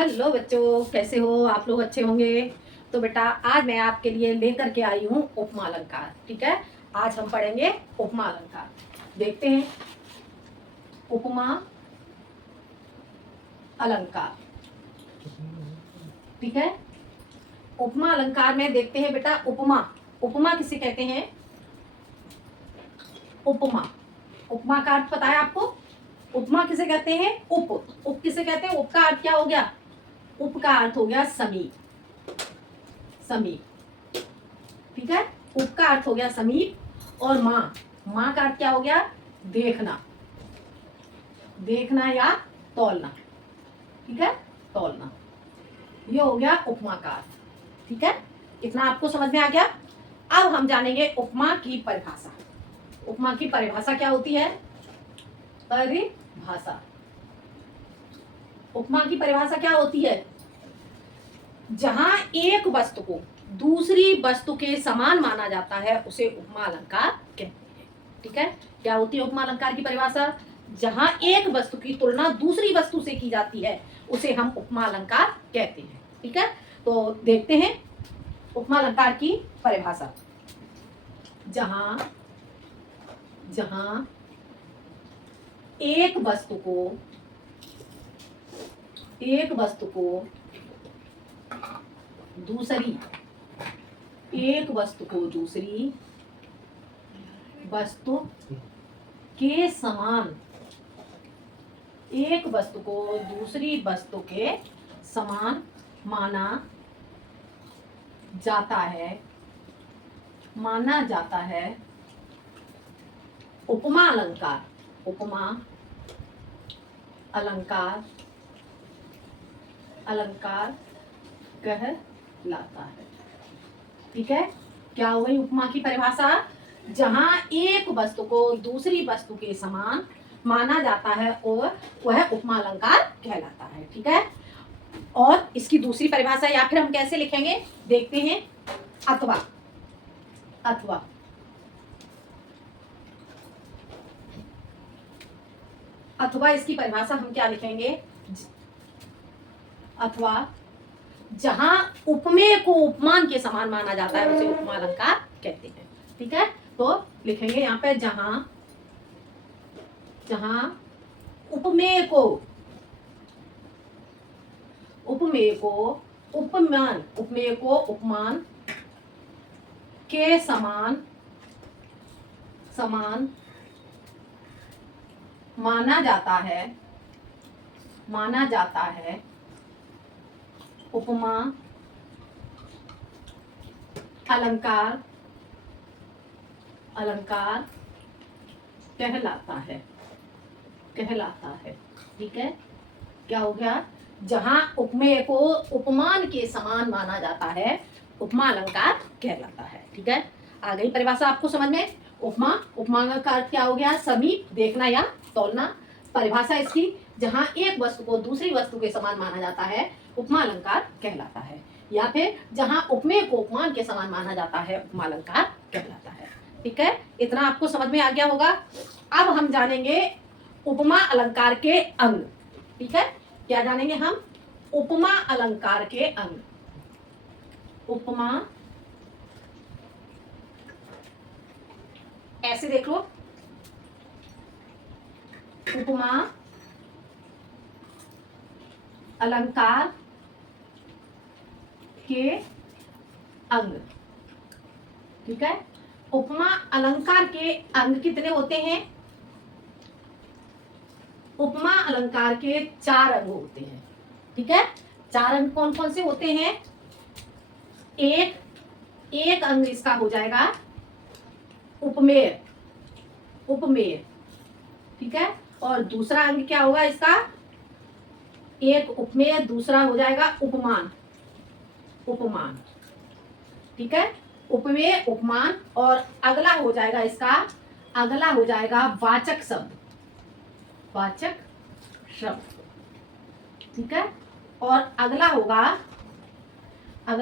Hello बच्चों, कैसे हो आप लोग? अच्छे होंगे। तो बेटा, आज मैं आपके लिए लेकर के आई हूँ उपमा अलंकार। ठीक है, आज हम पढ़ेंगे उपमा अलंकार। देखते हैं उपमा अलंकार। ठीक है, उपमा अलंकार में देखते हैं बेटा, उपमा उपमा किसे कहते हैं? उपमा, उपमा का अर्थ पता है आपको? उपमा किसे कहते हैं? उप किसे कहते हैं? उप का अर्थ क्या हो गया? उप का अर्थ हो गया समीप। समीप, ठीक है, उप का अर्थ हो गया समीप। और माँ, माँ का अर्थ क्या हो गया? देखना, देखना या तौलना। ठीक है, तौलना, ये हो गया उपमा का अर्थ। ठीक है, इतना आपको समझ में आ गया। अब हम जानेंगे उपमा की परिभाषा। उपमा की परिभाषा क्या होती है? परिभाषा, उपमा की परिभाषा क्या होती है? जहां एक वस्तु को दूसरी वस्तु के समान माना जाता है उसे उपमा अलंकार कहते हैं। ठीक है, क्या होती है उपमा अलंकार की परिभाषा? जहां एक वस्तु की तुलना दूसरी वस्तु से की जाती है उसे हम उपमा अलंकार कहते हैं। ठीक है, तो देखते हैं उपमा अलंकार की परिभाषा। जहां जहां एक वस्तु को दूसरी एक वस्तु को दूसरी वस्तु के समान, एक वस्तु को दूसरी वस्तु के समान माना जाता है उपमा अलंकार कहलाता है। ठीक है, क्या हो गई उपमा की परिभाषा? जहां एक वस्तु को दूसरी वस्तु के समान माना जाता है और वह उपमा अलंकार कहलाता है। ठीक है, और इसकी दूसरी परिभाषा या फिर हम कैसे लिखेंगे देखते हैं। अथवा, अथवा अथवा इसकी परिभाषा हम क्या लिखेंगे? अथवा जहां उपमेय को उपमान के समान माना जाता है उसे उपमा अलंकार कहते हैं। ठीक है, तो लिखेंगे यहाँ पे जहां उपमेय को उपमान के समान माना जाता है उपमा अलंकार कहलाता है। ठीक है, क्या हो गया? जहां उपमेय को उपमान के समान माना जाता है उपमा अलंकार कहलाता है। ठीक है, आ गई परिभाषा आपको समझ में? उपमा का अर्थ क्या हो गया? समीप, देखना या तौलना। परिभाषा इसकी, जहां एक वस्तु को दूसरी वस्तु के समान माना जाता है उपमा अलंकार कहलाता है। या फिर जहां उपमेय को उपमान के समान माना जाता है उपमा अलंकार कहलाता है। ठीक है, इतना आपको समझ में आ गया होगा। अब हम जानेंगे उपमा अलंकार के अंग। ठीक है, क्या जानेंगे हम? उपमा अलंकार के अंग। उपमा, ऐसे देख लो, उपमा अलंकार के अंग। ठीक है, उपमा अलंकार के अंग कितने होते हैं? उपमा अलंकार के 4 अंग होते हैं। ठीक है, 4 अंग कौन कौन से होते हैं? एक अंग इसका हो जाएगा उपमेय। ठीक है, और दूसरा अंग क्या होगा इसका? एक उपमेय, दूसरा हो जाएगा उपमान। ठीक है, उपमेय, उपमान, और अगला हो जाएगा इसका, अगला हो जाएगा वाचक शब्द। ठीक है, और अगला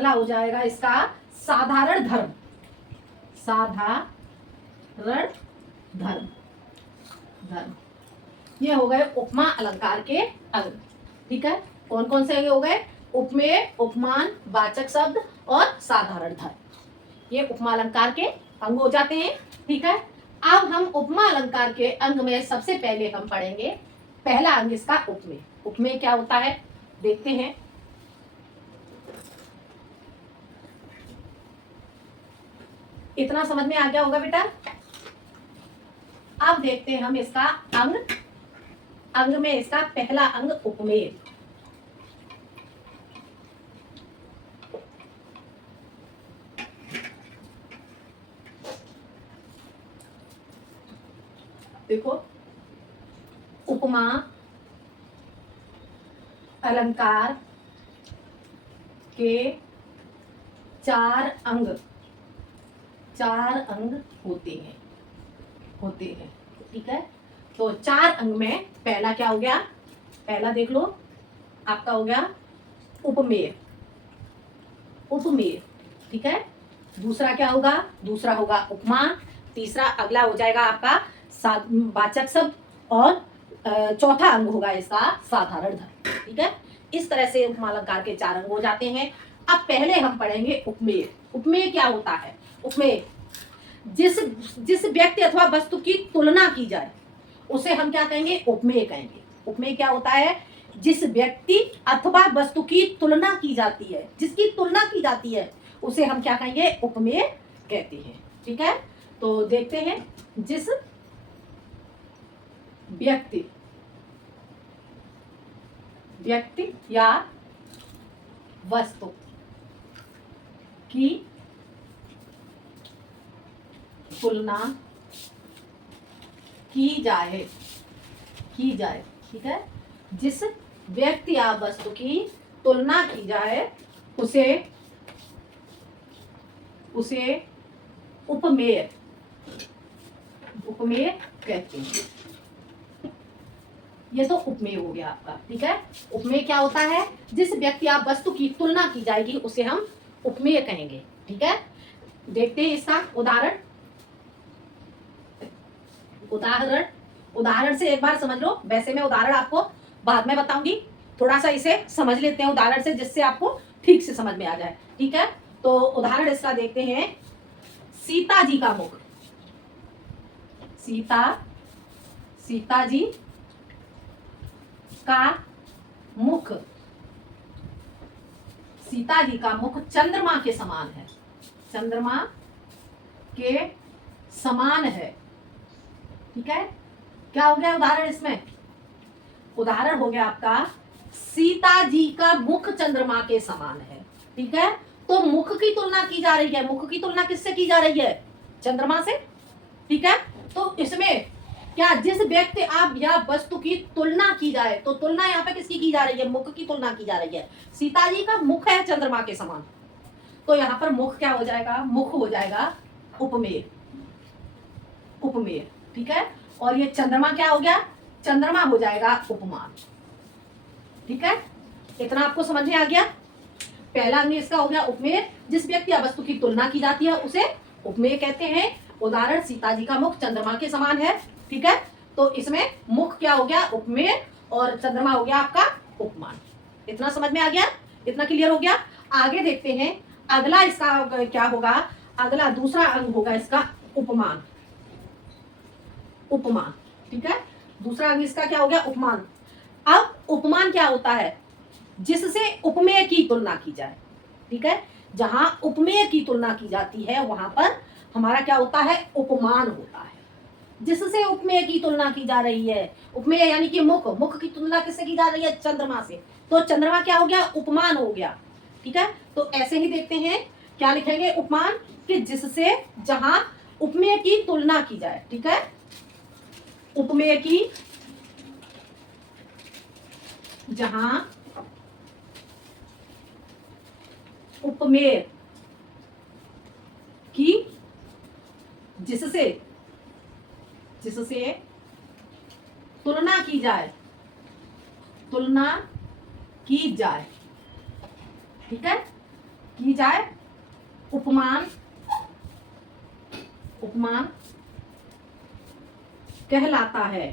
हो जाएगा इसका साधारण धर्म। ये हो गए उपमा अलंकार के अंग। ठीक है, कौन कौन से हो गए? उपमेय, उपमान, वाचक शब्द और साधारण धर्म। ये उपमा अलंकार के अंग हो जाते हैं। ठीक है, अब हम उपमा अलंकार के अंग में सबसे पहले हम पढ़ेंगे पहला अंग इसका उपमेय। उपमेय क्या होता है देखते हैं। इतना समझ में आ गया होगा बेटा। अब देखते हैं हम इसका अंग। अंग में इसका पहला अंग उपमेय। देखो, उपमा अलंकार के चार अंग होते हैं। ठीक है, तो चार अंग में पहला क्या हो गया? पहला देख लो, आपका हो गया उपमेय। ठीक है, दूसरा क्या होगा? दूसरा होगा उपमा। तीसरा अगला हो जाएगा आपका वाचक शब्द और चौथा अंग होगा इसका साधारण धर्म। ठीक है, इस तरह से उपमा अलंकार के चार अंग हो जाते हैं। अब पहले हम पढ़ेंगे उपमेय। उपमेय क्या होता है? उपमेय जिस व्यक्ति अथवा वस्तु की तुलना की जाए उसे हम क्या कहेंगे? उपमेय कहेंगे। उपमेय क्या होता है? जिस व्यक्ति अथवा वस्तु की तुलना की जाती है, जिसकी तुलना की जाती है उसे हम क्या कहेंगे? उपमेय कहते हैं। ठीक है, तो देखते हैं, जिस व्यक्ति या वस्तु की तुलना की जाए। ठीक है, जिस व्यक्ति या वस्तु की तुलना की जाए उसे उपमेय कहते हैं। ये तो उपमेय हो गया आपका। ठीक है, उपमेय क्या होता है? जिस व्यक्ति या वस्तु की तुलना की जाएगी उसे हम उपमेय कहेंगे। ठीक है, देखते हैं इसका उदाहरण से एक बार समझ लो। वैसे मैं उदाहरण आपको बाद में बताऊंगी, थोड़ा सा इसे समझ लेते हैं उदाहरण से, जिससे आपको ठीक से समझ में आ जाए। ठीक है, तो उदाहरण इसका देखते हैं। सीता जी का मुख। सीता जी का मुख चंद्रमा के समान है। ठीक है, क्या हो गया उदाहरण इसमें? उदाहरण हो गया आपका सीता जी का मुख चंद्रमा के समान है। ठीक है, तो मुख की तुलना की जा रही है। मुख की तुलना किससे की जा रही है? चंद्रमा से। ठीक है, तो इसमें क्या जिस व्यक्ति आप या वस्तु की तुलना की जाए, तो तुलना यहाँ पे किसकी की जा रही है? मुख की तुलना की जा रही है। सीता जी का मुख है चंद्रमा के समान, तो यहाँ पर मुख क्या हो जाएगा? मुख हो जाएगा उपमेय। ठीक है, और ये चंद्रमा क्या हो गया? चंद्रमा हो जाएगा उपमान। ठीक है, इतना आपको समझ में आ गया। पहला अंग इसका हो गया उपमेय। जिस व्यक्ति या वस्तु की तुलना की जाती है उसे उपमेय कहते हैं। उदाहरण, सीता जी का मुख चंद्रमा के समान है। ठीक है, तो इसमें मुख क्या हो गया? उपमेय, और चंद्रमा हो गया आपका उपमान। इतना समझ में आ गया? इतना क्लियर हो गया? आगे देखते हैं अगला इसका क्या होगा। अगला दूसरा अंग होगा इसका उपमान। ठीक है, दूसरा अंग इसका क्या हो गया? उपमान। अब उपमान क्या होता है? जिससे उपमेय की तुलना की जाए। ठीक है, जहां उपमेय की तुलना की जाती है वहां पर हमारा क्या होता है? उपमान होता है। जिससे उपमेय की तुलना की जा रही है, उपमेय यानी कि मुख की तुलना किससे की जा रही है? चंद्रमा से, तो चंद्रमा क्या हो गया? उपमान हो गया। ठीक है, तो ऐसे ही देखते हैं क्या लिखेंगे उपमान, कि जिससे जहां उपमेय की तुलना की जाए। ठीक है, उपमेय की जहां उपमेय की जिससे तुलना की जाए। ठीक है, की जाए उपमान कहलाता है।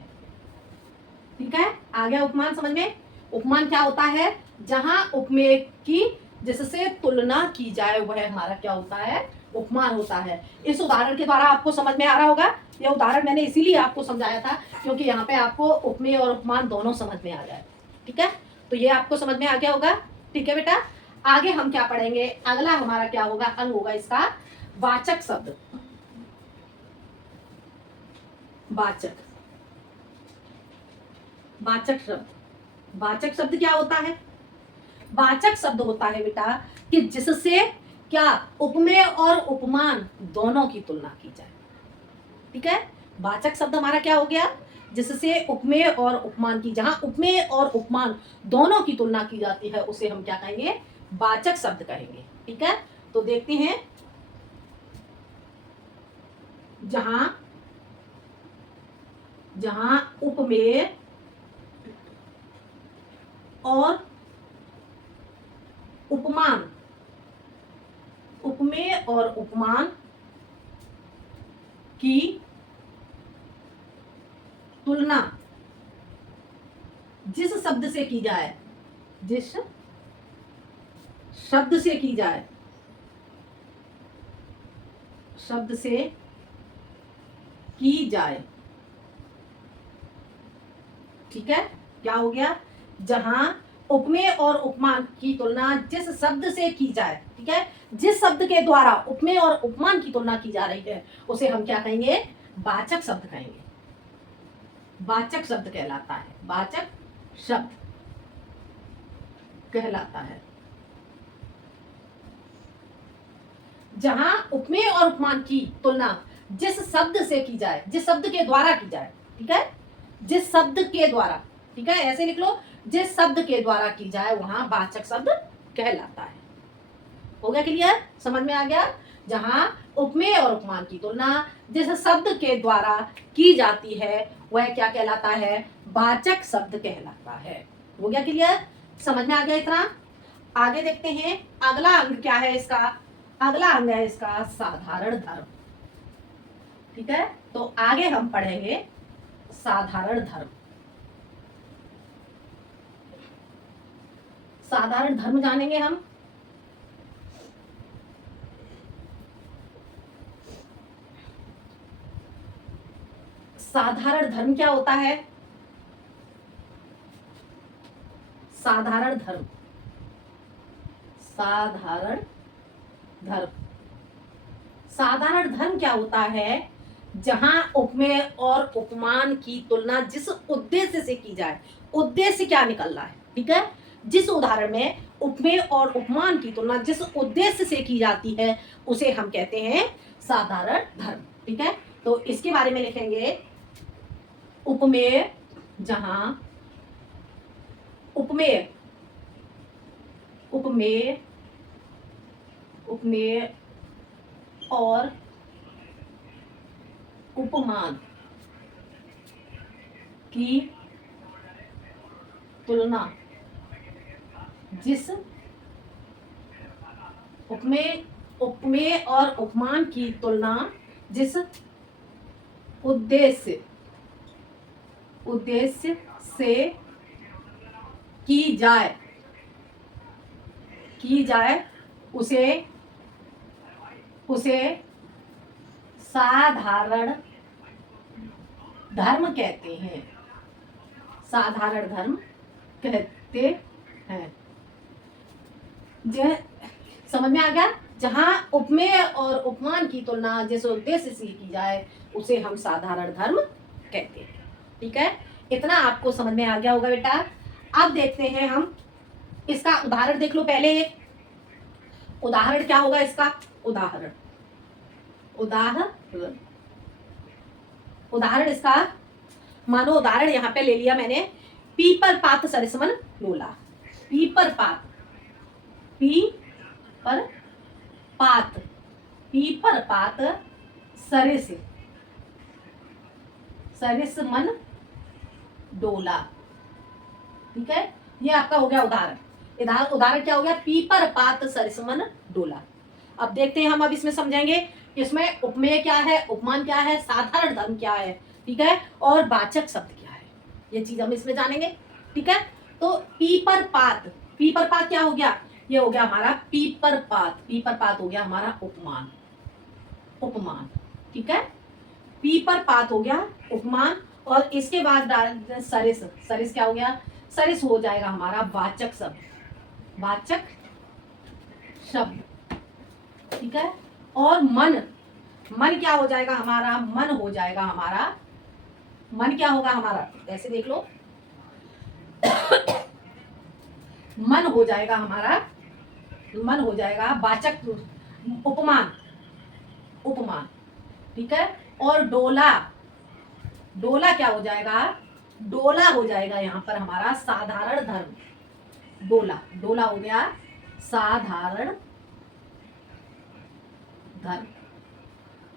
ठीक है, आ गया उपमान समझ में? उपमान क्या होता है? जहां उपमेय की जिससे तुलना की जाए वह हमारा क्या होता है, उपमान होता है। इस उदाहरण के द्वारा आपको समझ में आ रहा होगा। यह उदाहरण मैंने इसीलिए आपको समझाया था क्योंकि यहाँ पे आपको उपमेय और उपमान दोनों समझ में आ जाए। ठीक है, तो ये आपको समझ में आ गया होगा। ठीक है बेटा, आगे हम क्या पढ़ेंगे, अगला हमारा क्या होगा, अंग होगा इसका वाचक शब्द। वाचक, वाचक शब्द। वाचक शब्द क्या होता है, वाचक शब्द होता है बेटा कि जिससे क्या उपमेय और उपमान दोनों की तुलना की जाए। ठीक है, वाचक शब्द हमारा क्या हो गया, जिससे उपमेय और उपमान की, जहां उपमेय और उपमान दोनों की तुलना की जाती है उसे हम क्या कहेंगे, वाचक शब्द कहेंगे। ठीक है, तो देखते हैं, जहां जहां उपमेय और उपमान, उपमेय और उपमान की तुलना जिस शब्द से की जाए, जिस शब्द से की जाए, शब्द से की जाए। ठीक है, क्या हो गया, जहां उपमेय और उपमान की तुलना जिस शब्द से की जाए। ठीक है, जिस शब्द के द्वारा उपमेय और उपमान की तुलना की जा रही है उसे हम क्या कहेंगे, वाचक शब्द कहेंगे। वाचक शब्द कहलाता है, वाचक शब्द कहलाता है। जहां उपमेय और उपमान की तुलना जिस शब्द से की जाए, जिस शब्द के द्वारा की जाए। ठीक है, जिस शब्द के द्वारा, ठीक है ऐसे लिख लो, जिस शब्द के द्वारा की जाए वहां वाचक शब्द कहलाता है। हो गया क्लियर, समझ में आ गया। जहां उपमेय और उपमान की तुलना जिस शब्द के द्वारा की जाती है वह क्या कहलाता है, वाचक शब्द कहलाता है। हो गया क्लियर, समझ में आ गया इतना। आगे देखते हैं, अगला अंग क्या है इसका, अगला अंग है इसका साधारण धर्म। ठीक है, तो आगे हम पढ़ेंगे साधारण धर्म। साधारण धर्म जानेंगे हम। साधारण धर्म क्या होता है, साधारण धर्म, साधारण धर्म, साधारण धर्म क्या होता है, जहां उपमेय और उपमान की तुलना जिस उद्देश्य से की जाए, उद्देश्य क्या निकल रहा है। ठीक है, जिस उदाहरण में उपमेय और उपमान की तुलना जिस उद्देश्य से की जाती है उसे हम कहते हैं साधारण धर्म। ठीक है, तो इसके बारे में लिखेंगे, उपमेय, जहां उपमेय, उपमेय, उपमेय और उपमान की तुलना जिस उपमेय, उपमेय और उपमान की तुलना जिस उद्देश्य, उद्देश्य से की जाए, की जाए उसे, उसे साधारण धर्म कहते हैं, साधारण धर्म कहते हैं। समझ में आ गया, जहां उपमेय और उपमान की तुलना जिस उद्देश्य से की जाए उसे हम साधारण धर्म कहते हैं। ठीक है, इतना आपको समझ में आ गया होगा बेटा। अब देखते हैं हम इसका उदाहरण, देख लो पहले एक उदाहरण क्या होगा इसका, उदाहरण, उदाहरण, उदाहरण इसका मानो उदाहरण यहाँ पे ले लिया मैंने, पीपर पात सरिसमन डोला। पीपर पात, पीपर पात, पीपर पात सरिस, सरिसमन डोला। ठीक है, ये आपका हो गया उदाहरण। उदाहरण क्या हो गया, पीपर पात सरिसमन डोला। अब देखते हैं हम, अब इसमें समझेंगे इसमें उपमेय क्या है, उपमान क्या है, साधारण धर्म क्या है। ठीक है, और वाचक शब्द क्या है, ये चीज हम इसमें जानेंगे। ठीक है, तो पीपर पात, पीपर पात क्या हो गया, ये हो गया हमारा पीपर पात। पीपर पात हो गया हमारा उपमान। उपमान, ठीक है, पीपर पात हो गया उपमान। और इसके बाद सरिस। सरिस क्या हो गया, सरिस हो जाएगा हमारा वाचक शब्द। वाचक शब्द, ठीक है। और मन, मन क्या हो जाएगा हमारा, मन हो जाएगा हमारा, मन क्या होगा हमारा, ऐसे देख लो, मन हो जाएगा हमारा, मन हो जाएगा वाचक उपमान। उपमान, ठीक है। और डोला, डोला क्या हो जाएगा, डोला हो जाएगा यहाँ पर हमारा साधारण धर्म। डोला, डोला हो गया साधारण धर्म,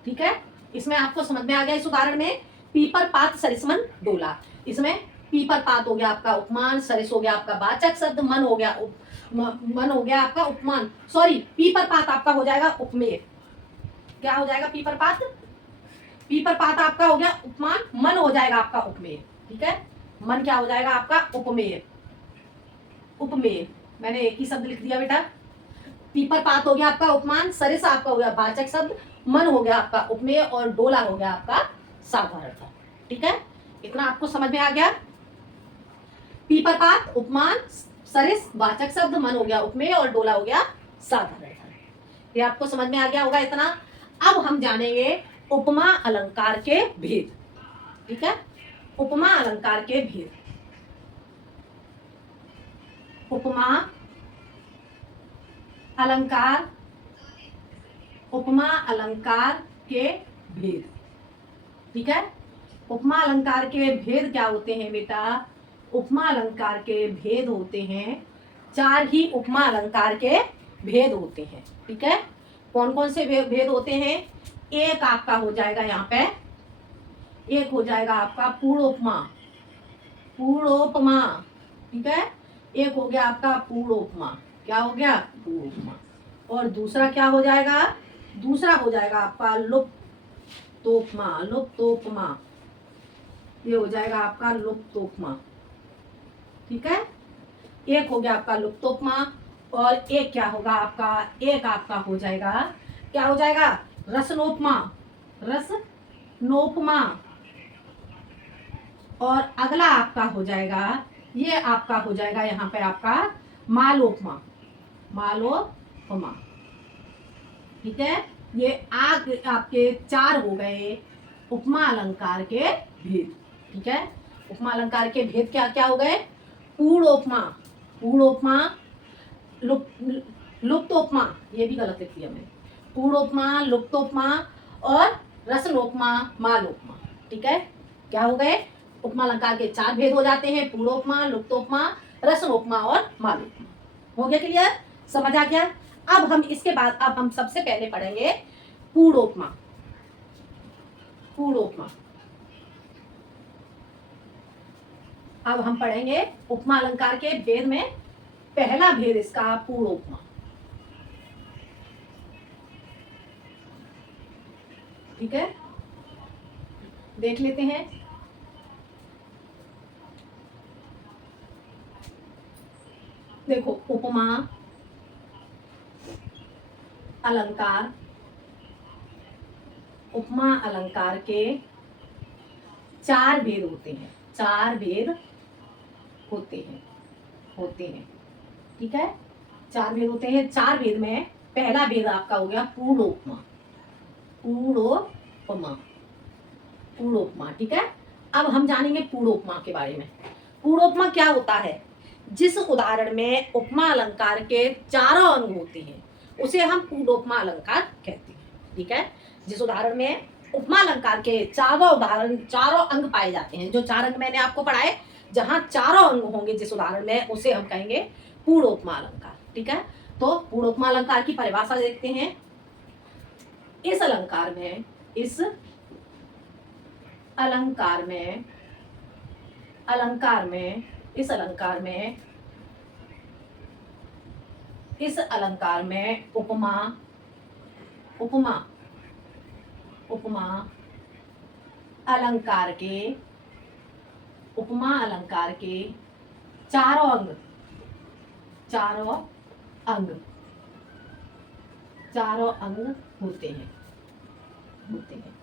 ठीक है। इसमें आपको समझ में आ गया इस उदाहरण में, पीपर पात सरिसमन डोला। इसमें पीपर पात हो गया आपका उपमान, सरिस हो गया आपका वाचक शब्द, मन हो गया मन हो गया आपका उपमान, सॉरी पीपर पात आपका हो जाएगा उपमेय। क्या हो जाएगा पीपर पात, पीपर पात आपका हो गया उपमान, मन हो जाएगा आपका उपमेय, ठीक है। मन क्या हो जाएगा आपका उपमेय। उपमेय, मैंने एक ही शब्द लिख दिया बेटा। पीपर पात हो गया आपका उपमान, सरिस आपका हो गया वाचक शब्द, मन हो गया आपका उपमेय और डोला हो गया आपका साधारण धर्म, ठीक है। इतना आपको समझ में आ गया। पीपर पात उपमान, सरिस वाचक शब्द, मन हो गया उपमेय और डोला हो गया साधारण धर्म। ये आपको समझ में आ गया होगा इतना। अब हम जानेंगे उपमा अलंकार के भेद, ठीक है। उपमा अलंकार के भेद, उपमा अलंकार, उपमा अलंकार के भेद, ठीक है। उपमा अलंकार के भेद क्या होते हैं बेटा, उपमा अलंकार के भेद होते हैं, 4 ही उपमा अलंकार के भेद होते हैं, ठीक है। कौन कौन से भेद होते हैं, एक आपका हो जाएगा यहाँ पे, एक हो जाएगा आपका पूर्णोपमा। पूर्णोपमा, ठीक है। एक हो गया आपका पूर्णोपमा, क्या हो गया पूर्णोपमा। और दूसरा क्या हो जाएगा, दूसरा हो जाएगा आपका लुप्तोपमा। लुप्तोपमा, ये हो जाएगा आपका लुप्तोपमा, ठीक है। एक हो गया आपका लुप्तोपमा और एक क्या होगा आपका, एक आपका हो जाएगा, क्या हो जाएगा रसनोपमा। रसनोपमा। और अगला आपका हो जाएगा, ये आपका हो जाएगा यहाँ पे आपका मालोपमा। मालोपमा, ठीक है। ये आपके 4 हो गए उपमा अलंकार के भेद, ठीक है। उपमा अलंकार के भेद क्या क्या हो गए, पूर्णोपमा, पूर्णोपमा, लुप्तोपमा, ये भी गलत लिख दिया मैंने, पूर्णोपमा, लुप्तोपमा और रसनोपमा, मालोपमा, ठीक है। क्या हो गए, उपमा अलंकार के 4 भेद हो जाते हैं, पूर्णोपमा, लुप्तोपमा, रसनोपमा और मालोपमा। हो गया क्लियर, समझ आ गया। अब हम इसके बाद अब हम सबसे पहले पढ़ेंगे पूर्णोपमा। पूर्णोपमा, अब हम पढ़ेंगे उपमा अलंकार के भेद में पहला भेद इसका पूर्णोपमा, ठीक है। देख लेते हैं, देखो उपमा अलंकार, उपमा अलंकार के 4 भेद होते हैं, 4 भेद होते हैं, ठीक है। 4 भेद होते हैं, 4 भेद में पहला भेद आपका हो गया पूर्णोपमा। पूर्णोपमा, पूर्णोपमा, ठीक है। अब हम जानेंगे पूर्णोपमा के बारे में। पूर्णोपमा क्या होता है, जिस उदाहरण में उपमा अलंकार के 4 अंग होते हैं उसे हम पूर्णोपमा अलंकार कहते हैं, ठीक है। जिस उदाहरण में उपमा अलंकार के 4 अंग पाए जाते हैं, जो 4 अंग मैंने आपको पढ़ाए, जहां 4 अंग होंगे जिस उदाहरण में, उसे हम कहेंगे पूर्णोपमा अलंकार, ठीक है। तो पूर्णोपमा अलंकार की परिभाषा देखते हैं। इस अलंकार में, इस अलंकार में, अलंकार में, इस अलंकार में, इस अलंकार में उपमा, उपमा, उपमा अलंकार के, उपमा अलंकार के 4 अंग, चारों अंग, चारों अंग होते हैं, होते हैं।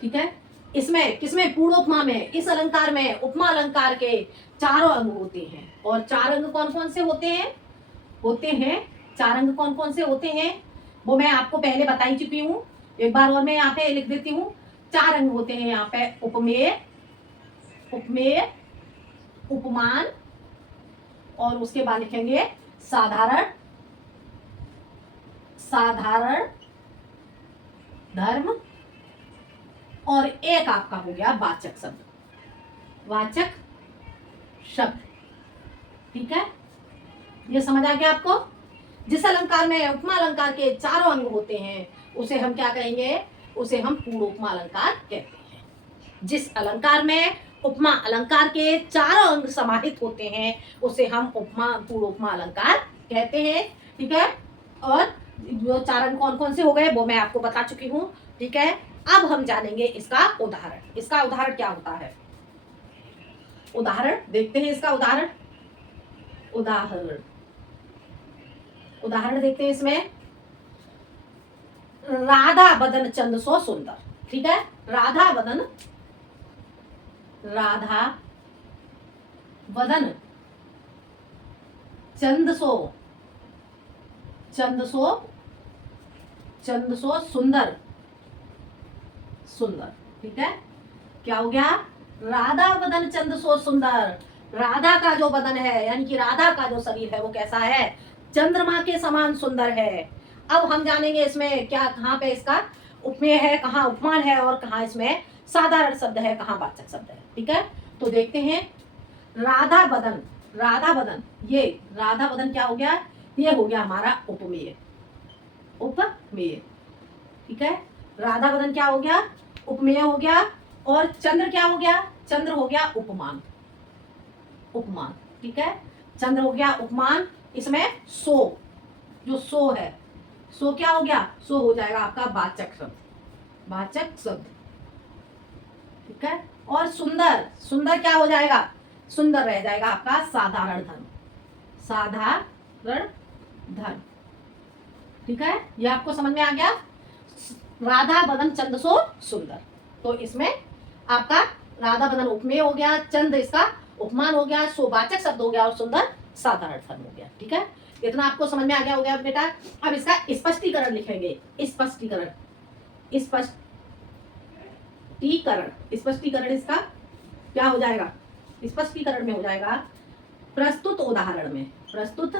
ठीक है, इसमें किसमें, पूर्णोपमा में, इस अलंकार में उपमा अलंकार के चारों अंग होते हैं। और चार अंग कौन कौन से होते हैं, होते हैं चार अंग कौन कौन से होते हैं वो मैं आपको पहले बता ही चुकी हूँ। एक बार और मैं यहाँ पे लिख देती हूँ। चार अंग होते हैं यहाँ पे, उपमेय, उपमेय, उपमान, और उसके बाद लिखेंगे साधारण, साधारण धर्म, और एक आपका हो गया वाचक शब्द, वाचक शब्द। ठीक है, ये समझ आ गया आपको। जिस अलंकार में उपमा अलंकार के चारों अंग होते हैं उसे हम क्या कहेंगे, उसे हम पूर्ण उपमा अलंकार कहते हैं। जिस अलंकार में उपमा अलंकार के चारों अंग समाहित होते हैं उसे हम उपमा, पूर्ण उपमा अलंकार कहते हैं। ठीक है, और जो चार अंग कौन कौन से हो गए वो मैं आपको बता चुकी हूँ। ठीक है, अब हम जानेंगे इसका उदाहरण। इसका उदाहरण क्या होता है, उदाहरण देखते हैं। इसका उदाहरण, उदाहरण, उदाहरण देखते हैं इसमें। राधा बदन चंद सो सुंदर। ठीक है, राधा बदन, राधा बदन चंद सो, चंद सो, चंद सो सुंदर, सुंदर। ठीक है, क्या हो गया, राधा बदन चंद सो सुंदर। राधा का जो बदन है यानी कि राधा का जो शरीर है वो कैसा है, चंद्रमा के समान सुंदर है। अब हम जानेंगे इसमें क्या, कहाँ पे इसका उपमेय है, कहाँ उपमान है, और कहाँ इसमें साधारण शब्द है, कहाँ वाचक शब्द है। ठीक है, तो देखते हैं। राधा बदन, राधा बदन, ये राधा बदन क्या हो गया, ये हो गया हमारा उपमेय, उपमेय। ठीक है, राधा बदन क्या हो गया, उपमेय हो गया। और चंद्र क्या हो गया, चंद्र हो गया उपमान, उपमान। ठीक है, चंद्र हो गया उपमान। इसमें सो, जो सो है, सो क्या हो गया, सो हो जाएगा आपका वाचक शब्द, वाचक शब्द। ठीक है, और सुंदर, सुंदर क्या हो जाएगा, सुंदर रह जाएगा आपका साधारण धर्म, साधारण धर्म। ठीक है, ये आपको समझ में आ गया। राधा बदन चंद सो सुंदर, तो इसमें आपका राधा बदन उपमेय हो गया, चंद इसका उपमान हो गया, सो वाचक शब्द हो गया, और सुंदर साधारण धर्म हो गया। ठीक है, इतना आपको समझ में आ गया, हो गया बेटा। अब इसका स्पष्टीकरण लिखेंगे, स्पष्टीकरण, स्पष्टीकरण, स्पष्टीकरण इसका क्या हो जाएगा, स्पष्टीकरण में हो जाएगा प्रस्तुत उदाहरण में, प्रस्तुत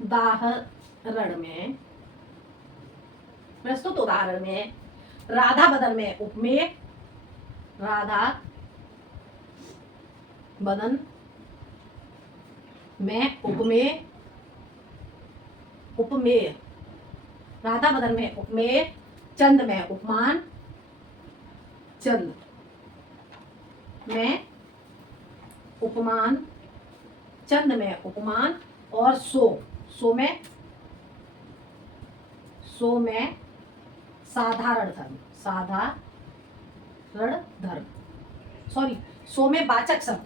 उदाहरण में, प्रस्तुत उदाहरण में राधा बदन में उपमेय, राधा बदन में उपमेय, उपमेय, राधा बदन में उपमेय, चंद में उपमान, चंद में उपमान, चंद में उपमान, और सो, सो में, सो में साधारण धर्म, साधारण धर्म, सॉरी, सो में वाचक शब्द,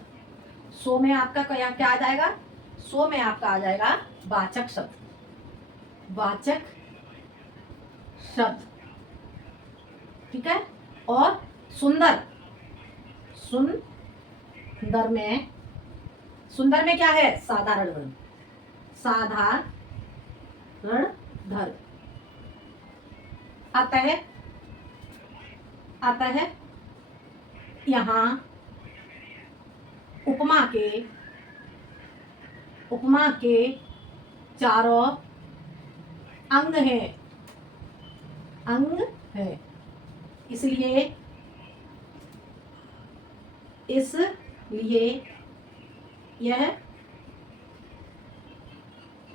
सो में आपका क्या क्या आ जाएगा, सो में आपका आ जाएगा वाचक शब्द, वाचक शब्द। ठीक है, और सुंदर, सुंदर में, सुंदर में क्या है, साधारण धर्म, साधारण धर्म। अतः, अतः यहाँ उपमा के, उपमा के चारों अंग हैं, अंग है, इसलिए, इसलिए यह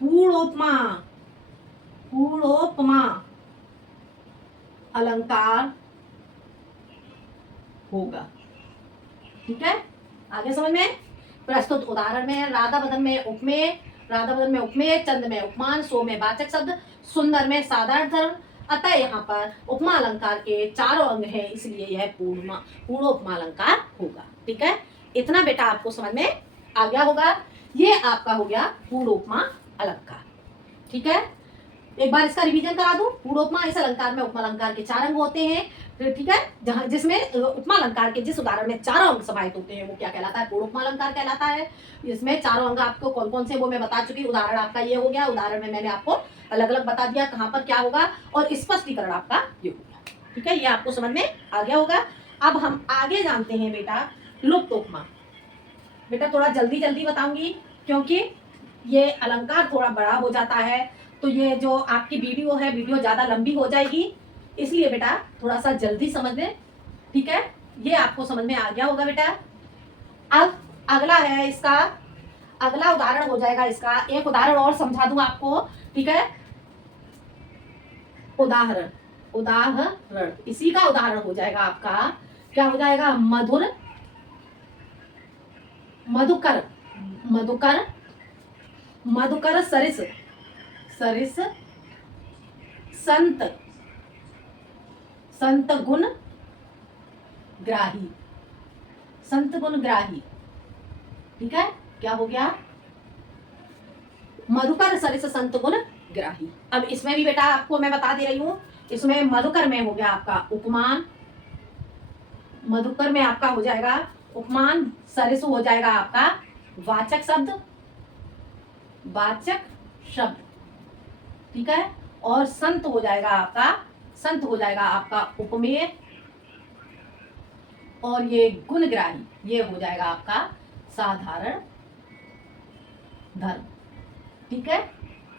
पूर्णोपमा, पूर्णोपमा अलंकार होगा। ठीक है, आगे समझ में। प्रस्तुत उदाहरण में राधा बदन में उपमेय, राधा बदन में उपमेय, चंद में उपमान, सो में वाचक शब्द, सुंदर में साधारण धर्म। अतः यहाँ पर उपमा अलंकार के चारों अंग हैं, इसलिए यह पूर्णोपमा अलंकार होगा। ठीक है, इतना बेटा आपको समझ में आ गया होगा। ये आपका हो गया पूर्णोपमा अलंकार। ठीक है, एक बार इसका रिवीजन करा दूं। पूर्णोपमा इस अलंकार में उपमा अलंकार के 4 अंग होते हैं। ठीक है, जहां जिसमें उपमा अलंकार के जिस उदाहरण में चारों अंग समाहित होते हैं वो क्या कहलाता है? पूर्णोपमा अलंकार कहलाता है। इसमें चारों अंग आपको कौन कौन से वो मैं बता चुकी। उदाहरण आपका ये हो गया, उदाहरण में मैंने आपको अलग अलग बता दिया कहां पर क्या होगा, और स्पष्टीकरण आपका ये हो गया। ठीक है, ये आपको समझ में आ गया होगा। अब हम आगे जानते हैं बेटा लुप्तोपमा। बेटा थोड़ा जल्दी जल्दी बताऊंगी क्योंकि ये अलंकार थोड़ा बड़ा हो जाता है, तो ये जो आपकी वीडियो है वीडियो ज्यादा लंबी हो जाएगी, इसलिए बेटा थोड़ा सा जल्दी समझ लें। ठीक है, ये आपको समझ में आ गया होगा बेटा। अब अगला है इसका, अगला उदाहरण हो जाएगा इसका। एक उदाहरण और समझा दूं आपको। ठीक है, उदाहरण उदाहरण इसी का उदाहरण हो जाएगा आपका, क्या हो जाएगा? मधुर मधुकर मधुकर मधुकर सरिस सरिस संत संत गुण ग्राही संत गुण ग्राही। ठीक है, क्या हो गया? मधुकर सरिस संत गुण ग्राही। अब इसमें भी बेटा आपको मैं बता दे रही हूं, इसमें मधुकर में हो गया आपका उपमान, मधुकर में आपका हो जाएगा उपमान, सरिस हो जाएगा आपका वाचक शब्द, वाचक शब्द। ठीक है, और संत हो जाएगा आपका, संत हो जाएगा आपका उपमेय, और ये गुणग्राही ये हो जाएगा आपका साधारण धर्म। ठीक है,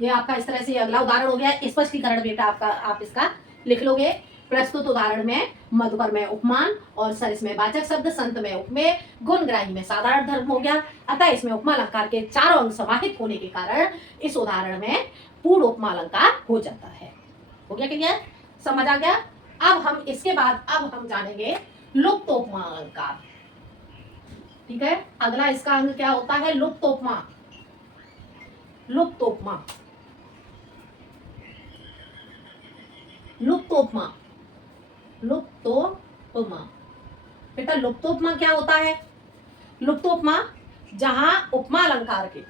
ये आपका इस तरह से अगला उदाहरण हो गया। स्पष्टीकरण बेटा आपका आप इसका लिख लोगे। प्रस्तुत उदाहरण में मधुकर में उपमान और सरिस में वाचक शब्द, संत में उपमेय, गुणग्राही में साधारण धर्म हो गया। अतः इसमें उपमा अलंकार के चारों अंग समाहित होने के कारण इस उदाहरण में पूर्ण उपमा अलंकार हो जाता है। हो गया क्लियर? समझ आ गया? अब हम इसके बाद अब हम जानेंगे लुप्तोपमा अलंकार। ठीक है, अगला इसका अंग क्या होता है? लुप्तोपमा। लुप्तोपमा लुप्तोपमा लुप्तोपमा बेटा लुप्तोपमा क्या होता है? लुप्तोपमा जहां उपमा अलंकार के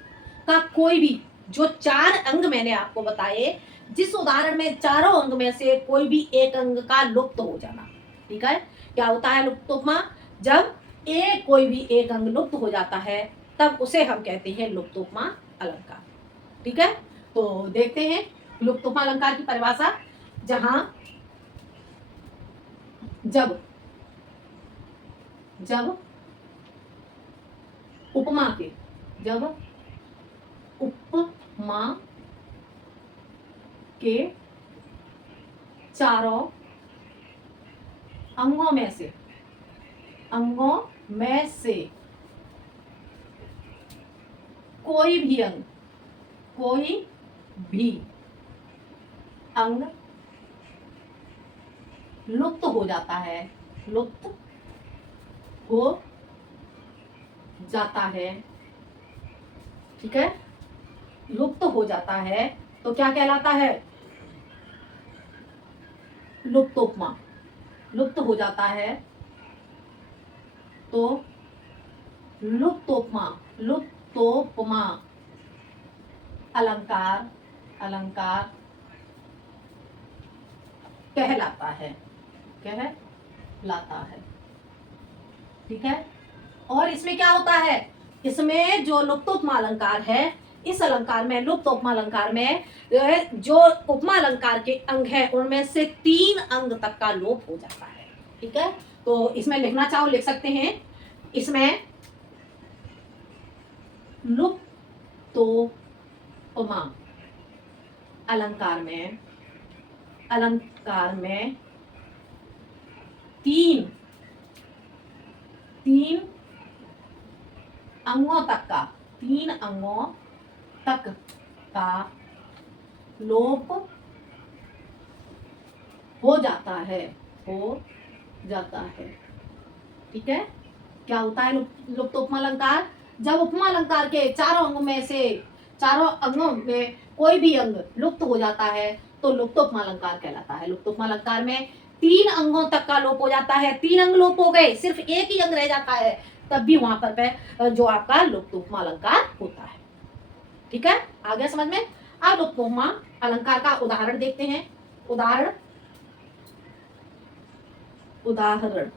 का कोई भी जो 4 अंग मैंने आपको बताए, जिस उदाहरण में चारों अंग में से कोई भी एक अंग का लुप्त हो जाना। ठीक है, क्या होता है लुप्तोपमा? जब कोई भी एक अंग लुप्त हो जाता है तब उसे हम कहते हैं लुप्तोपमा अलंकार। ठीक है, तो देखते हैं लुप्तोपमा अलंकार की परिभाषा। जहां जब जब उपमा के जब उपमा के चारों अंगों में से कोई भी अंग लुप्त हो जाता है, लुप्त हो जाता है। ठीक है, लुप्त हो जाता है तो क्या कहलाता है? लुप्तोपमा। लुप्त हो जाता है तो लुप्तोपमा लुप्तोपमा अलंकार कहलाता है, कहलाता है। ठीक है, और इसमें क्या होता है? इसमें जो लुप्तोपमा अलंकार है, इस अलंकार में लुप्तोपमा अलंकार में जो उपमा अलंकार के अंग है उनमें से 3 अंग तक का लोप हो जाता है। ठीक है, तो इसमें लिखना चाहो लिख सकते हैं। इसमें लुप्तोपमा अलंकार में 3 अंगों तक का लोप हो जाता है। ठीक है, क्या होता है लुप्तोपमा अलंकार? जब उपमा अलंकार के चारों अंगों में कोई भी अंग लुप्त हो जाता है तो लुप्तोपमा अलंकार कहलाता है। लुप्तोपमा अलंकार में 3 अंगों तक का लोप हो जाता है। 3 अंग लोप हो गए, सिर्फ एक ही अंग रह जाता है, तब भी वहां पर जो आपका लुप्त उपमा अलंकार होता है। ठीक है, आ गया समझ में। अब लुप्त उपमा अलंकार का उदाहरण देखते हैं। उदाहरण उदाहरण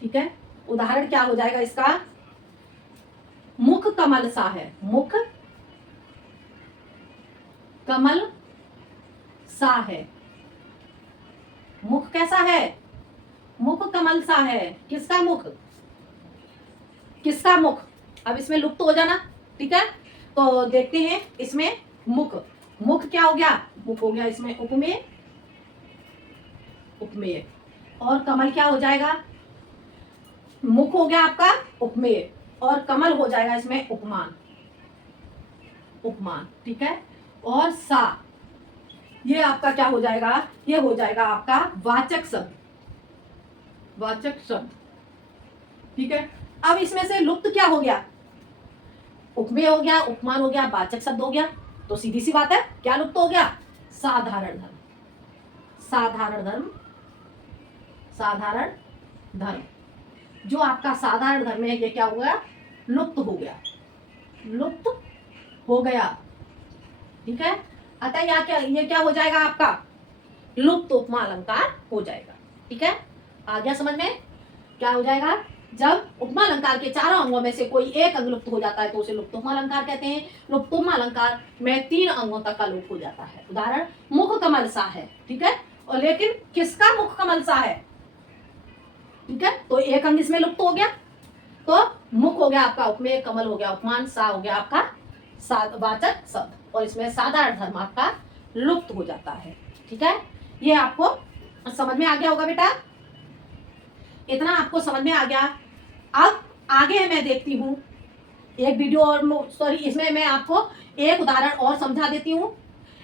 ठीक है, उदाहरण क्या हो जाएगा इसका? मुख कमल सा है, मुख कमल सा है। मुख कैसा है? मुख कमल सा है। किसका मुख? किसका मुख? अब इसमें लुप्त हो जाना। ठीक है, तो देखते हैं इसमें मुख। मुख क्या हो गया? मुख हो गया इसमें उपमेय। उपमेय और कमल क्या हो जाएगा? मुख हो गया आपका उपमेय और कमल हो जाएगा इसमें उपमान। उपमान, ठीक है। और सा, ये आपका क्या हो जाएगा? ये हो जाएगा आपका वाचक शब्द। वाचक शब्द, ठीक है। अब इसमें से लुप्त क्या हो गया? उपमेय हो गया, उपमान हो गया, वाचक शब्द हो गया। तो सीधी सी बात है, क्या लुप्त हो गया? साधारण धर्म। साधारण धर्म, साधारण धर्म, जो आपका साधारण धर्म है ये क्या हो गया? लुप्त हो गया। लुप्त हो गया, ठीक है। अतः ये क्या हो जाएगा आपका? लुप्त उपमा अलंकार हो जाएगा। ठीक है, आ गया समझ में? क्या हो जाएगा? जब उपमा अलंकार के चारों अंगों में से कोई एक अंग लुप्त हो जाता है तो उसे लुप्त उपमा अलंकार कहते हैं। लुप्त उपमा अलंकार में 3 अंगों तक का लोप हो जाता है। उदाहरण, मुख कमल सा है, ठीक है। और लेकिन किसका मुख कमल सा है? ठीक है, तो एक अंग इसमें लुप्त हो गया। तो मुख हो गया आपका उपमेय, कमल हो गया उपमान, सा हो गया आपका वाचक शब्द, और इसमें साधारण धर्म आपका लुप्त हो जाता है। ठीक है, ये आपको समझ में आ गया होगा बेटा। इतना आपको समझ में आ गया। अब आगे मैं देखती हूँ एक वीडियो और, सॉरी, इसमें मैं आपको एक उदाहरण और समझा देती हूँ।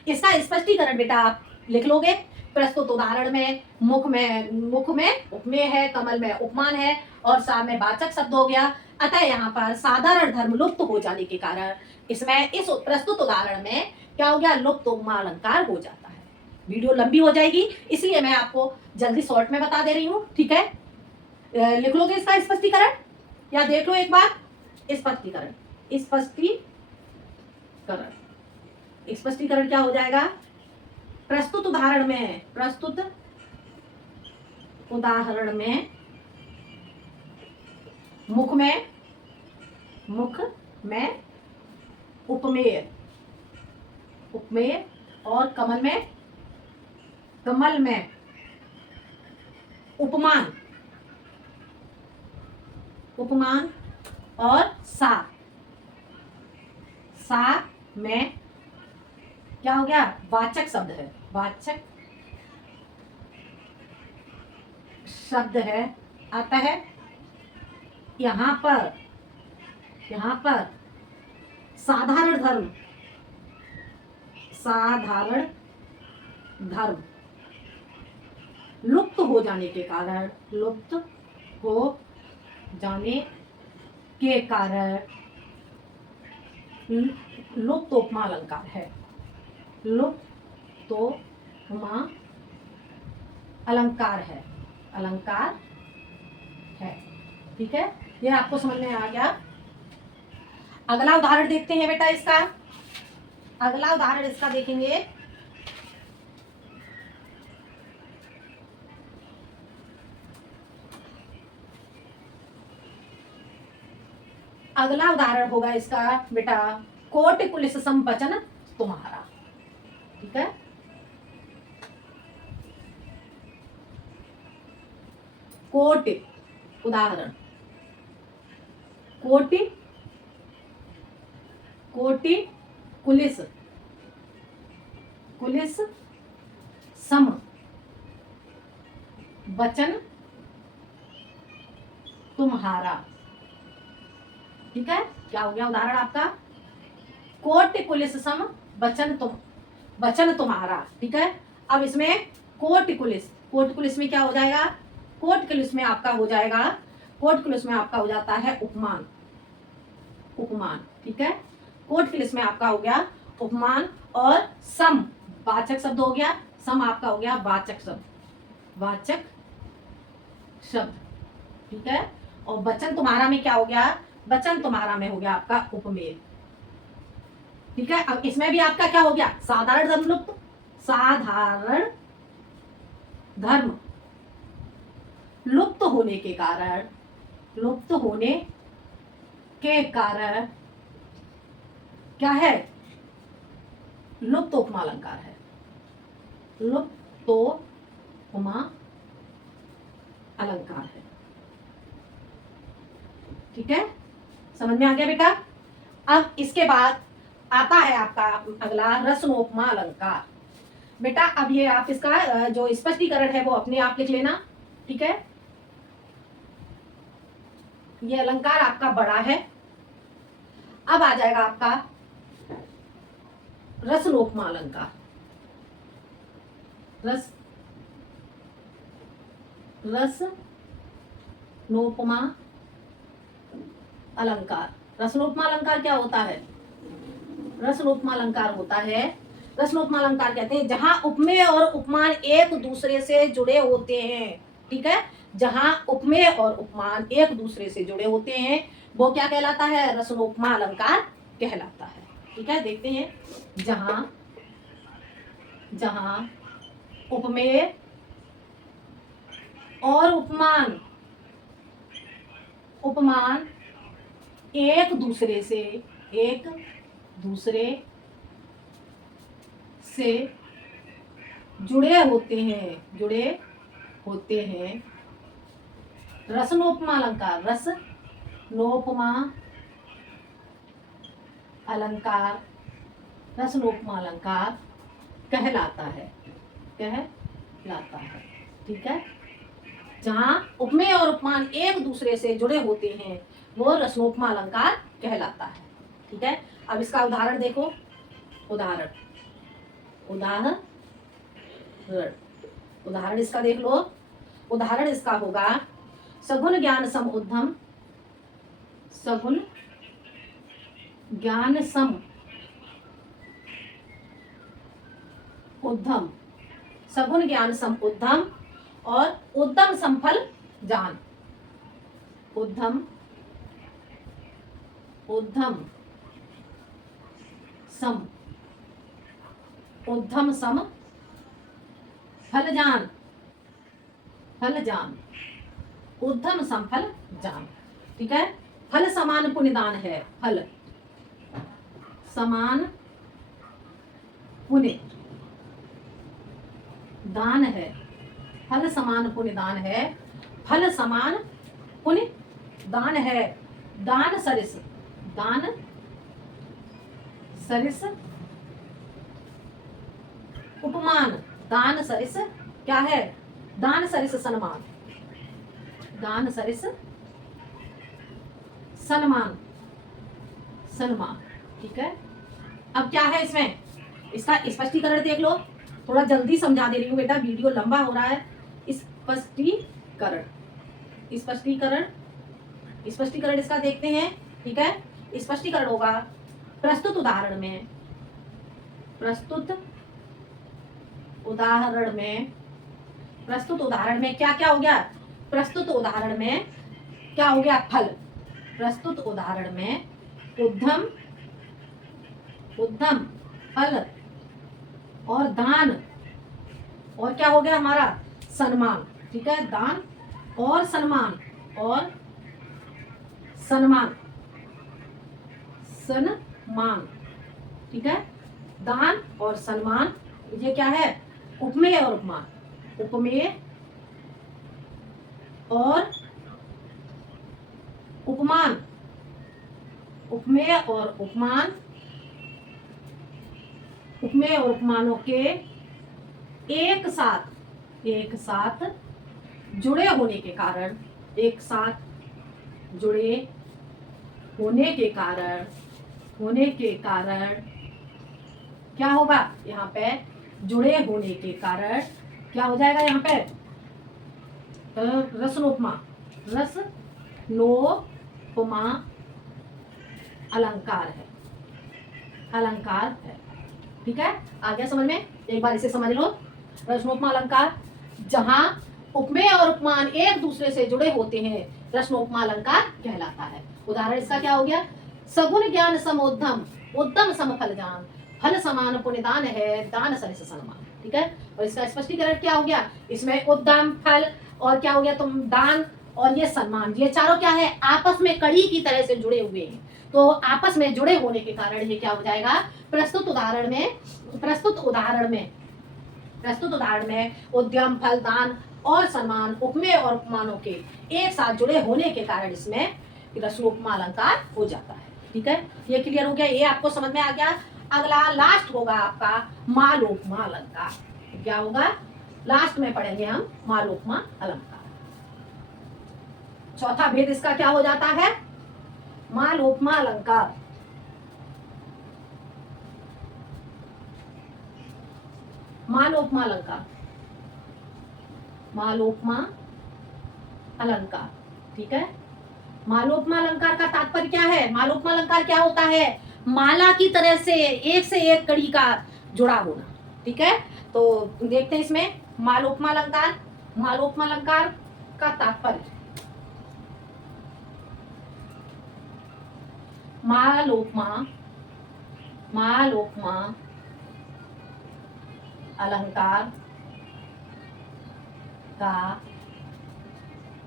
इसका स्पष्टीकरण बेटा आप लिख लोगे। प्रस्तुत उदाहरण में मुख में उपमेय है, कमल में उपमान है और सा में वाचक शब्द हो गया। अतः यहाँ पर साधारण धर्म लुप्त हो जाने के कारण इसमें इस प्रस्तुत उदाहरण में क्या हो गया? लुप्त उपमा अलंकार हो जाता है। वीडियो लंबी हो जाएगी, इसलिए मैं आपको जल्दी शॉर्ट में बता दे रही हूँ। ठीक है, लिख लोगे इसका स्पष्टीकरण या देख लो एक बार। स्पष्टीकरण, स्पष्टीकरण क्या हो जाएगा? प्रस्तुत उदाहरण में मुख में उपमेय और कमल में उपमान और सा में क्या हो गया? वाचक शब्द है। वाचक शब्द है। अतः यहाँ पर साधारण धर्म लुप्त हो जाने के कारण लुप्त उपमा अलंकार है। लुप्त उपमा अलंकार है। ठीक है, ये आपको समझ में आ गया। अगला उदाहरण देखते हैं बेटा इसका। अगला उदाहरण इसका देखेंगे। अगला उदाहरण होगा इसका बेटा, कोटि पुलिस सम वचन तुम्हारा। ठीक है, कोटि, उदाहरण, कोटि पुलिस सम वचन तुम्हारा। ठीक है, क्या हो गया उदाहरण आपका? कोटि पुलिस सम वचन तुम्हारा। ठीक है, अब इसमें कोटि पुलिस में क्या हो जाएगा? कोटि पुलिस में आपका हो जाता है उपमान। ठीक है, कोटि पुलिस में आपका हो गया उपमान और सम वाचक शब्द हो गया। सम आपका हो गया वाचक शब्द। ठीक है, और वचन तुम्हारा में क्या हो गया, वचन तुम्हारा में हो गया आपका उपमेय। ठीक है, अब इसमें भी आपका क्या हो गया, साधारण धर्म लुप्त, साधारण धर्म लुप्त होने के कारण, लुप्त होने के कारण क्या है, लुप्त उपमा अलंकार है, लुप्त उपमा अलंकार है। ठीक है, समझ में आ गया बेटा। अब इसके बाद आता है आपका अगला रसनोपमा अलंकार। बेटा अब ये आप इसका जो स्पष्टीकरण है वो अपने आप लिख लेना। ठीक है, ये अलंकार आपका बड़ा है। अब आ जाएगा आपका रसनोपमा अलंकार। रसनोपमा अलंकार। रसनोपमा अलंकार क्या होता है, रसनोपमा अलंकार होता है, रसनोपमा अलंकार कहते हैं जहां उपमेय और उपमान एक दूसरे से जुड़े होते हैं। ठीक है, जहां उपमेय और उपमान एक दूसरे से जुड़े होते हैं वो क्या कहलाता है, रसनोपमा अलंकार कहलाता है। ठीक है, देखते हैं, जहां जहां उपमेय और उपमान उपमान एक दूसरे से जुड़े होते हैं, रसनोपमा अलंकार, रसनोपमा अलंकार, रसनोपमा अलंकार कहलाता है। ठीक है, जहां उपमेय और उपमान एक दूसरे से जुड़े होते हैं वो रसनोपमा अलंकार कहलाता है। ठीक है, अब इसका उदाहरण देखो, उदाहरण इसका देख लो। उदाहरण इसका होगा सगुण ज्ञान सम उद्धम, सगुण ज्ञान सम उद्धम, सगुण ज्ञान सम उद्धम और उद्धम समफल जान, उद्धम सम फल जान, उद्धम सम फल जान। ठीक है, फल समान पुण्यदान है, फल समान पुण्य दान है, फल समान पुण्य दान है, फल समान पुण्य दान है। दान सरिस उपमान, दान सरिस क्या है, दान सरिस सन्मान, दान सरिस सन्मान। ठीक है, अब क्या है इसमें, इसका स्पष्टीकरण देख लो। थोड़ा जल्दी समझा दे रही हूँ बेटा, वीडियो लंबा हो रहा है। स्पष्टीकरण इसका देखते हैं। ठीक है, स्पष्टीकरण होगा प्रस्तुत उदाहरण में क्या क्या हो गया, प्रस्तुत उदाहरण में क्या हो गया, फल, प्रस्तुत उदाहरण में उद्धम फल और दान और क्या हो गया हमारा, सम्मान। ठीक है, दान और सम्मान ठीक है, दान और सम्मान, ये क्या है, उपमेय और उपमान, उपमेय और उपमान, उपमेय और उपमानों के एक साथ जुड़े होने के कारण, क्या होगा यहाँ पे, जुड़े होने के कारण क्या हो जाएगा यहाँ पे, रसनोपमा अलंकार है। ठीक है, आ गया समझ में, एक बार इसे समझ लो। रसनोपमा अलंकार जहां उपमेय और उपमान एक दूसरे से जुड़े होते हैं प्रश्न उपमा अलंकार कहलाता है। उदाहरण इसका क्या हो गया, सगुण ज्ञान समोद्धम, उद्यम सम फल जान, फल समान पुण्यदान है, दान सरिस समान। ठीक है, और इसका स्पष्टीकरण क्या हो गया, इसमें उद्यम, फल और क्या हो गया, तुम दान और ये सम्मान, ये चारों क्या है, आपस में कड़ी की तरह से जुड़े हुए हैं। तो आपस में जुड़े होने के कारण ये क्या हो जाएगा, प्रस्तुत उदाहरण में उद्यम, फल, दान और सम्मान उपमेय और उपमानों के एक साथ जुड़े होने के कारण इसमें रसोपमा अलंकार हो जाता है। ठीक है, ये क्लियर हो गया, ये आपको समझ में आ गया। अगला लास्ट होगा आपका मालोपमा अलंकार। क्या होगा, लास्ट में पढ़ेंगे हम मालोपमा अलंकार। चौथा भेद इसका क्या हो जाता है, मालोपमा अलंकार। मालोपमा अलंकार, मालोपमा अलंकार। ठीक है, मालोपमा अलंकार का तात्पर्य क्या है, मालोपमा अलंकार क्या होता है, माला की तरह से एक कड़ी का जुड़ा होना। ठीक है, तो देखते हैं इसमें मालोपमा अलंकार। मालोपमा अलंकार का तात्पर्य, मालोपमा अलंकार का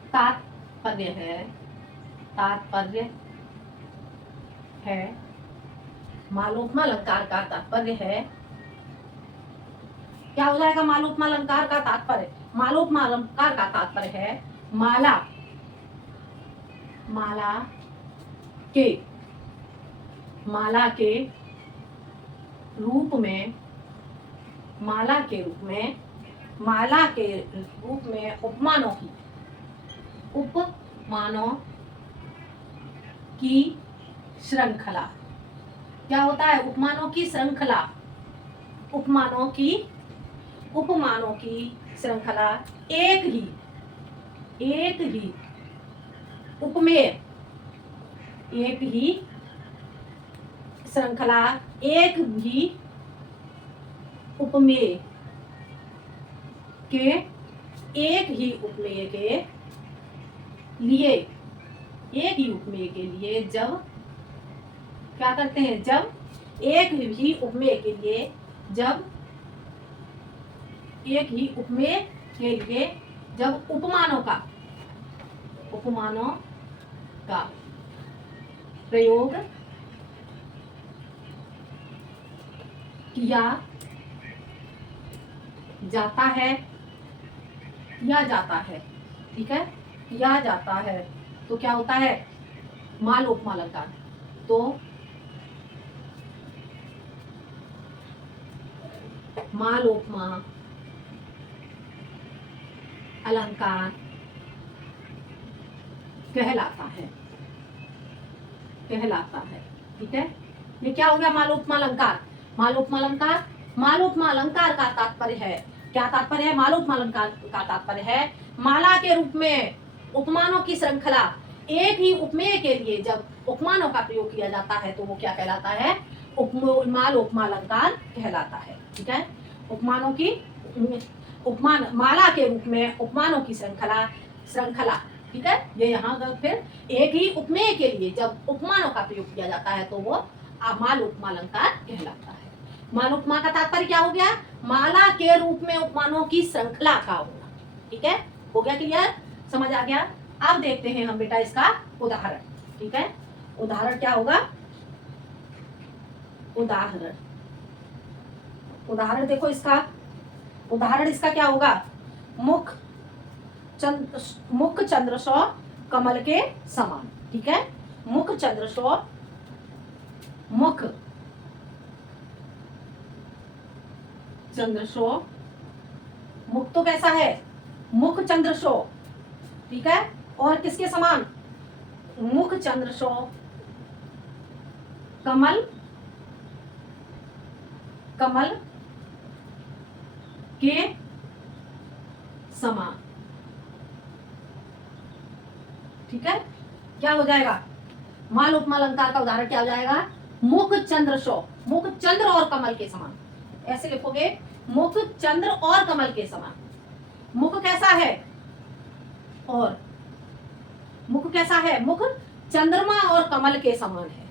तात्पर्य है मालोपमा अलंकार का तात्पर्य है, क्या हो जाएगा, मालोपमा अलंकार का तात्पर्य, मालोपमा अलंकार का तात्पर्य है माला के रूप में उपमानों की श्रृंखला। क्या होता है, उपमानों की श्रृंखला, उपमानों की श्रृंखला एक ही उपमेय, एक ही श्रृंखला एक ही उपमेय के लिए जब क्या करते हैं, जब एक ही उपमेय के लिए जब उपमानों का प्रयोग किया जाता है। ठीक है, किया जाता है तो क्या होता है, मालोपमा अलंकार। तो मालोपमा अलंकार कहलाता है। ठीक है, ये क्या हो गया, मालोपमा अलंकार। मालोपमा अलंकार का तात्पर्य है, क्या तात्पर्य है, मालोपमा अलंकार का तात्पर्य है माला के रूप में उपमानों की श्रृंखला एक ही उपमेय के लिए जब उपमानों का प्रयोग किया जाता है तो वो क्या कहलाता है, मालोपमा अलंकार कहलाता है। ठीक है, उपमान माला के रूप में उपमानों की श्रृंखला। ठीक है, ये यहाँ फिर एक ही उपमेय के लिए जब उपमानों का प्रयोग किया जाता है तो वो मालोपमा अलंकार कहलाता है। मालोपमा का तात्पर्य क्या हो गया, माला के रूप में उपमानों की श्रृंखला का होना। ठीक है, हो गया क्लियर, समझ आ गया। अब देखते हैं हम बेटा इसका उदाहरण। ठीक है, उदाहरण क्या होगा, उदाहरण देखो इसका, उदाहरण इसका क्या होगा, मुख चंद्र सौ कमल के समान। ठीक है, मुख चंद्र सौ, मुख तो कैसा है, मुख चंद्र सौ। ठीक है, और किसके समान, मुख चंद्र सौ कमल के समान। ठीक है, क्या हो जाएगा, मालोपमा अलंकार का उदाहरण क्या हो जाएगा, मुख चंद्र सौ, मुख चंद्र और कमल के समान। ऐसे लिखोगे, मुख चंद्र और कमल के समान। मुख कैसा है, और मुख कैसा है? मुख चंद्रमा और कमल के समान है,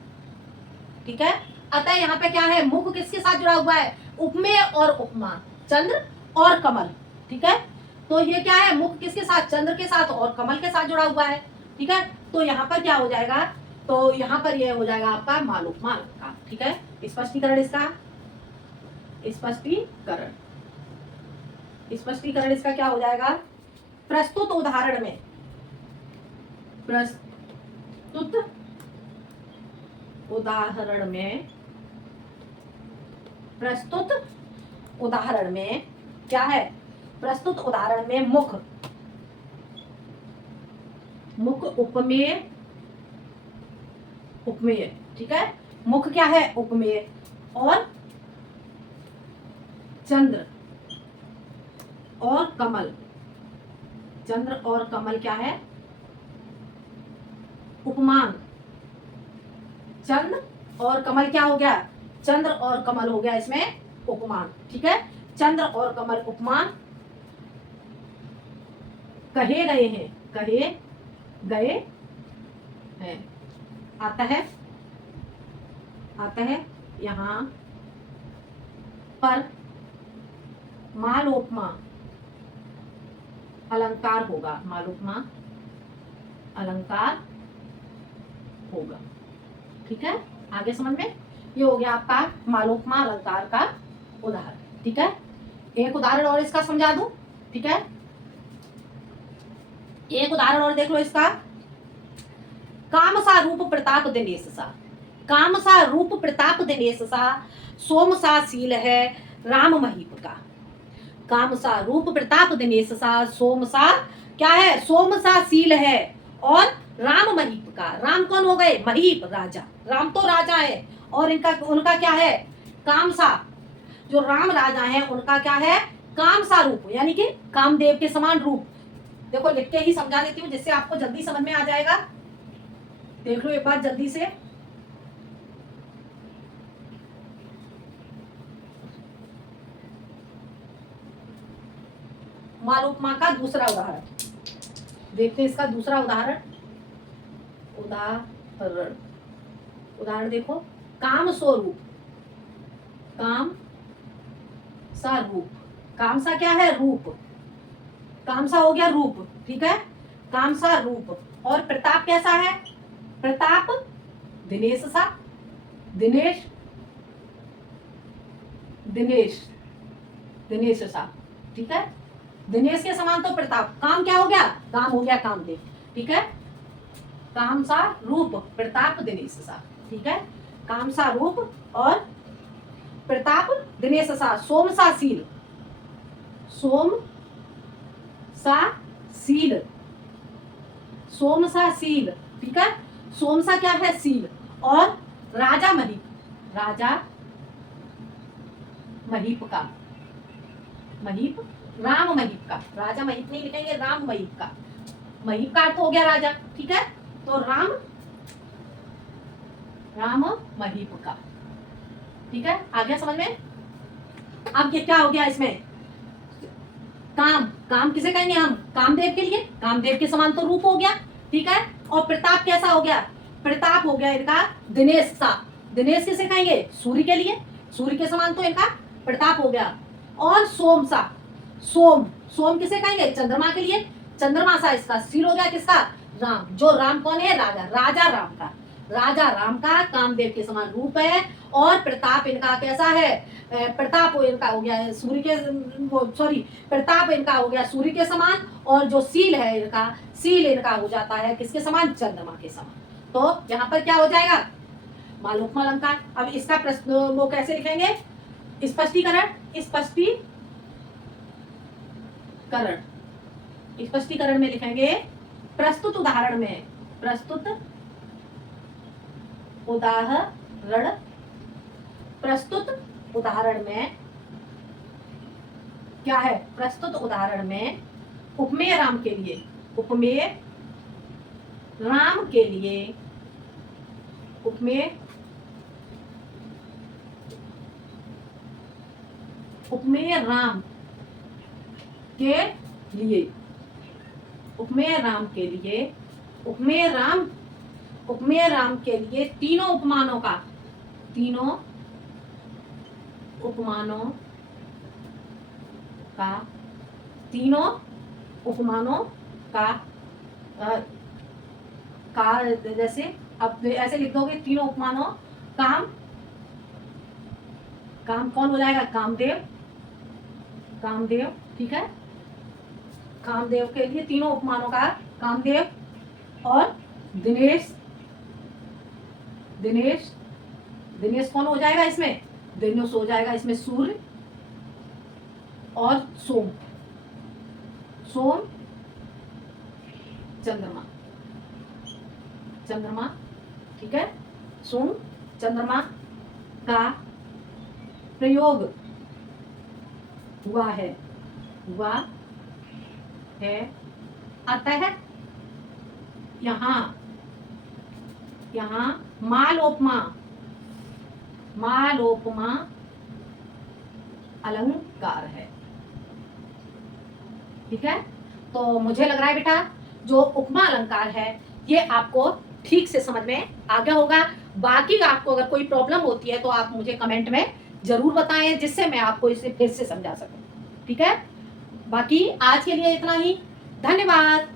ठीक है। अतः यहाँ पे क्या है? मुख किसके साथ जुड़ा हुआ है? उपमेय और उपमान, चंद्र और कमल, ठीक है। तो ये क्या है? मुख किसके साथ? चंद्र के साथ और कमल के साथ जुड़ा हुआ है, ठीक है। तो यहाँ पर क्या हो जाएगा? तो यहाँ पर ये हो जाएगा आपका मालूपमा अलंकार, ठीक है। स्पष्टीकरण इसका, स्पष्टीकरण स्पष्टीकरण इसका क्या हो जाएगा? प्रस्तुत उदाहरण में, प्रस्तुत उदाहरण में, प्रस्तुत उदाहरण में क्या है? प्रस्तुत उदाहरण में मुख, मुख उपमेय, उपमेय, ठीक है। मुख क्या है? उपमेय, और चंद्र और कमल, चंद्र और कमल क्या है? उपमान। चंद्र और कमल क्या हो गया? चंद्र और कमल हो गया इसमें उपमान, ठीक है। चंद्र और कमल उपमान कहे गए हैं, कहे गए हैं, आता है, आता है यहाँ पर मालोपमा अलंकार होगा, मालोपमा अलंकार होगा, ठीक है। आगे समझ में? ये हो गया आपका मालोपमा अलंकार का उदाहरण, ठीक है। एक उदाहरण और इसका समझा दूं, ठीक है। एक उदाहरण और देख लो इसका। काम सा रूप प्रताप दिनेश सा, काम सा रूप प्रताप दिनेश सा, सोम सा सील है राम महीप का। काम सा रूप प्रताप दिनेश सा, सोम सा क्या है? सोम सा सील है, और राम महीप का। राम कौन हो गए? महीप, राजा। राम तो राजा है, और इनका उनका क्या है? काम सा, जो राम राजा है उनका क्या है? काम सा रूप, यानी कि कामदेव के समान रूप। देखो लिख के ही समझा देती हूँ जिससे आपको जल्दी समझ में आ जाएगा। देख लो एक बार जल्दी से। मालोपमा का दूसरा उदाहरण देखते हैं। इसका दूसरा उदाहरण, उदाहरण उदाहरण देखो। काम स्वरूप, काम सा रूप, काम सा क्या है? रूप, काम सा हो गया रूप, ठीक है। काम सा रूप, और प्रताप कैसा है? प्रताप दिनेश सा, दिनेश, दिनेश, दिनेश सा, ठीक है। दिनेश के समान तो प्रताप। काम क्या हो गया? काम हो गया कामदेव, ठीक है। काम सा रूप, प्रताप दिनेश सा, ठीक है। काम सा रूप और प्रताप दिनेश सा, सोम सा सील, सोम सा सील, सोम सा सील, ठीक है। सोम सा क्या है? सील, और राजा महीप, राजा महीप का, महीप, राम महीप का। राजा महीप नहीं लिखेंगे, राम महीप का। महीप का अर्थ हो गया राजा, ठीक है। तो राम, राम महीप का, ठीक है। आ गया समझ में? अब ये क्या हो गया इसमें? काम, काम किसे कहेंगे हम? कामदेव के लिए। कामदेव के समान तो रूप हो गया, ठीक है। और प्रताप कैसा हो गया? प्रताप हो गया इनका दिनेश सा। दिनेश किसे कहेंगे? सूर्य के लिए। सूर्य के समान तो इनका प्रताप हो गया। और सोम सा, सोम, सोम किसे कहेंगे? चंद्रमा के लिए। चंद्रमा सा इसका सील हो गया किसका? राम। जो राम कौन है? राजा, राजा राम का। राजा राम का कामदेव के समान रूप है, और प्रताप इनका कैसा है? प्रताप इनका हो गया सूर्य के, वो सॉरी, प्रताप इनका हो गया सूर्य के समान, और जो सील है इनका, सील इनका हो जाता है किसके समान? चंद्रमा के समान। तो यहाँ पर क्या हो जाएगा? मालोपमा अलंकार। अब इसका प्रश्न वो कैसे लिखेंगे? स्पष्टीकरण, स्पष्टीकरण, स्पष्टीकरण में लिखेंगे प्रस्तुत उदाहरण में, प्रस्तुत उदाहरण, प्रस्तुत उदाहरण में क्या है? प्रस्तुत उदाहरण में उपमेय राम के लिए, उपमेय राम के लिए, उपमेय, उपमेय राम के लिए, उपमेय राम के लिए उपमेय राम के लिए तीनों उपमानों का अ, जैसे अब ऐसे लिख दोगे, तीनों उपमानों काम कौन हो जाएगा? कामदेव, ठीक है। कामदेव के लिए तीनों उपमानों का कामदेव और दिनेश कौन हो जाएगा इसमें? दिनेश हो जाएगा इसमें सूर्य और सोम चंद्रमा, ठीक है। सोम चंद्रमा का प्रयोग हुआ है अतः यहाँ मालोपमा अलंकार है, ठीक है। तो मुझे लग रहा है बेटा जो उपमा अलंकार है ये आपको ठीक से समझ में आ गया होगा। बाकी आपको अगर कोई प्रॉब्लम होती है तो आप मुझे कमेंट में जरूर बताएं, जिससे मैं आपको इसे फिर से समझा सकूं, ठीक है। बाकी आज के लिए इतना ही, धन्यवाद।